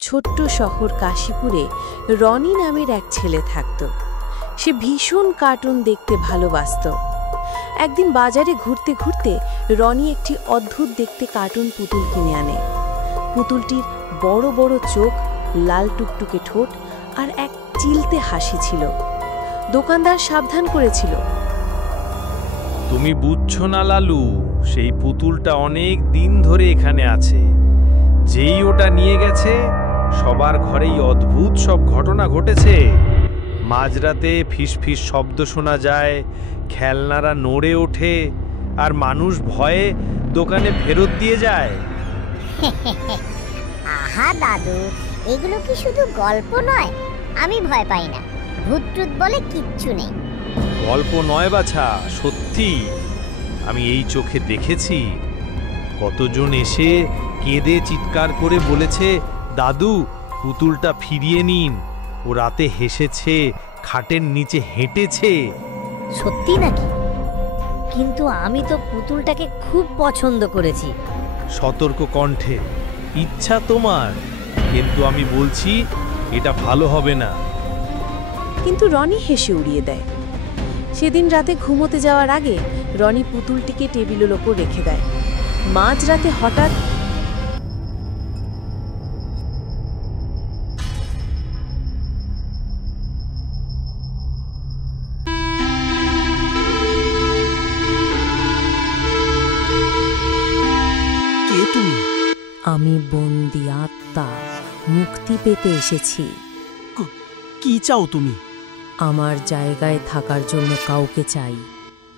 ছোট্ট শহর কাশীপুরে রনি নামের এক ছেলে থাকত। সে ভীষণ কার্টুন দেখতে ভালোবাসত। একদিন বাজারে ঘুরতে ঘুরতে রনি একটি অদ্ভুত দেখতে কার্টুন পুতুল কিনে আনে। পুতুলটির বড় বড় চোখ, লাল টুকটুকে ঠোঁট আর এক চিলতে হাসি ছিল। দোকানদার সাবধান করেছিল, তুমি বুঝছো না লালু, সেই পুতুলটা অনেক দিন ধরে এখানে আছে। যেই ওটা নিয়ে গেছে, সবার ঘরেই অদ্ভুত সব ঘটনা ঘটেছে। মাঝরাতে ফিসফিস শব্দ শোনা যায়, খেলনারা নড়ে ওঠে, আর মানুষ ভয়ে দোকানে ফেরত দিয়ে যায়। আহা দাদু, এগুলো কি শুধু গল্প নয়? আমি ভয় পাই না, ভূত টুত বলে কিচ্ছু নেই। গল্প নয় বাছা, সত্যি। আমি এই চোখে দেখেছি। কতজন এসে কেঁদে চিৎকার করে বলেছে, দাদু পুতুলটা ফিরিয়ে নিন। ও রাতে হেসেছে, খাটের নিচে হেঁটেছে। সত্যি নাকি? কিন্তু আমি তো পুতুলটাকে খুব পছন্দ করেছি। সতর্ক কণ্ঠে, ইচ্ছা তোমার, কিন্তু আমি বলছি এটা ভালো হবে না। কিন্তু রনি হেসে উড়িয়ে দেয়। সেদিন রাতে ঘুমোতে যাওয়ার আগে রনি পুতুলটিকে টেবিলের ওপর রেখে দেয়। মাঝরাতে হঠাৎ কে তুমি? আমি বন্দি আত্মা, মুক্তি পেতে এসেছি। কি চাও তুমি? আমার জায়গায় থাকার জন্য কাউকে চাই,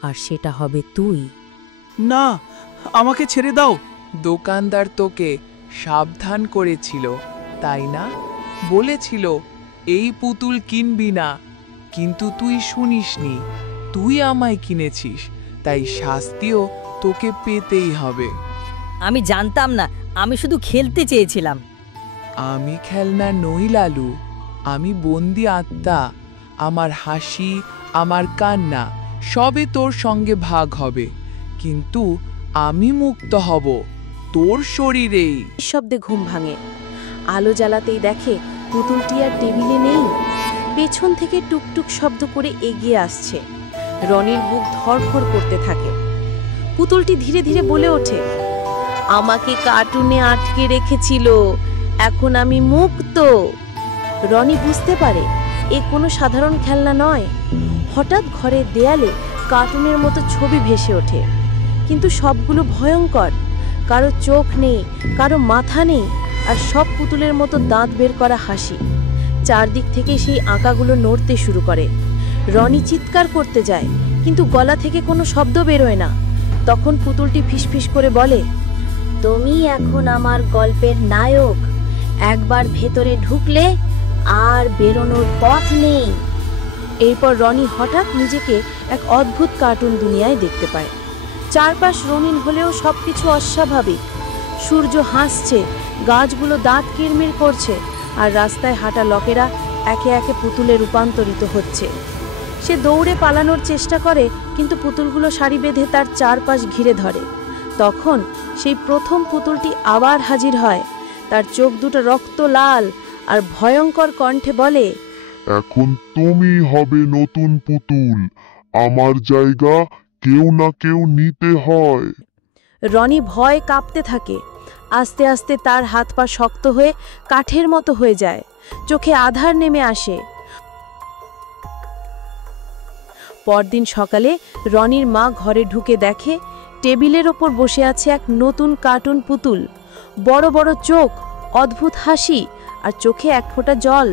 আর সেটা হবে তুই। না, আমাকে ছেড়ে দাও। দোকানদার তোকে সাবধান করেছিল, তাই না? বলেছিল এই পুতুল কিনবি না, কিন্তু তুই শুনিসনি। তুই আমায় কিনেছিস, তাই শাস্তিও তোকে পেতেই হবে। আমি জানতাম না, আমি শুধু খেলতে চেয়েছিলাম। আমি খেলনা নই লালু, আমি বন্দি আত্মা। আমার হাসি, আমার কান্না সবে তোর সঙ্গে ভাগ হবে, কিন্তু আমি মুক্ত হব তোর শরীরেই। শব্দে ঘুম ভাঙে। আলো জ্বালাতেই দেখে পুতুলটি আর টেবিলে নেই। পেছন থেকে টুকটুক শব্দ করে এগিয়ে আসছে। রনির বুক ধড়ফড় করতে থাকে। পুতুলটি ধীরে ধীরে বলে ওঠে, আমাকে কার্টুনে আটকে রেখেছিল, এখন আমি মুক্ত। রনি বুঝতে পারে এ কোনো সাধারণ খেলনা নয়। হঠাৎ ঘরের দেয়ালে কার্টুনের মতো ছবি ভেসে ওঠে, কিন্তু সবগুলো ভয়ঙ্কর। কারো চোখ নেই, কারো মাথা নেই, আর সব পুতুলের মতো দাঁত বের করা হাসি। চারদিক থেকে সেই আঁকাগুলো নড়তে শুরু করে। রনি চিৎকার করতে যায়, কিন্তু গলা থেকে কোনো শব্দ বেরোয় না। তখন পুতুলটি ফিসফিস করে বলে, তুমি এখন আমার গল্পের নায়ক। একবার ভেতরে ঢুকলে আর বেরোনোর পথ নেই। এরপর রনি হঠাৎ নিজেকে এক অদ্ভুত কার্টুন দুনিয়ায় দেখতে পায়। চারপাশ রঙিন হলেও সবকিছু অস্বাভাবিক। সূর্য হাসছে, গাছগুলো দাঁত কিরমির করছে, আর রাস্তায় হাঁটা লোকেরা একে একে পুতুলে রূপান্তরিত হচ্ছে। সে দৌড়ে পালানোর চেষ্টা করে, কিন্তু পুতুলগুলো সারি বেঁধে তার চারপাশ ঘিরে ধরে। তখন সেই প্রথম পুতুলটি আবার হাজির হয়। তার চোখ দুটো রক্ত লাল, আর ভয়ঙ্কর কণ্ঠে বলে, এখন তুমি হবে নতুন পুতুল। আমার জায়গা কেউ না কেউ নিতে হয়। রনি ভয়ে কাঁপতে থাকে। আস্তে আস্তে তার হাত পা শক্ত হয়ে কাঠের মতো হয়ে যায়। চোখে আধার নেমে আসে। পরদিন সকালে রনির মা ঘরে ঢুকে দেখে টেবিলের ওপর বসে আছে এক নতুন কার্টুন পুতুল। বড় বড় চোখ, অদ্ভুত হাসি, আর চোখে এক ফোঁটা জল।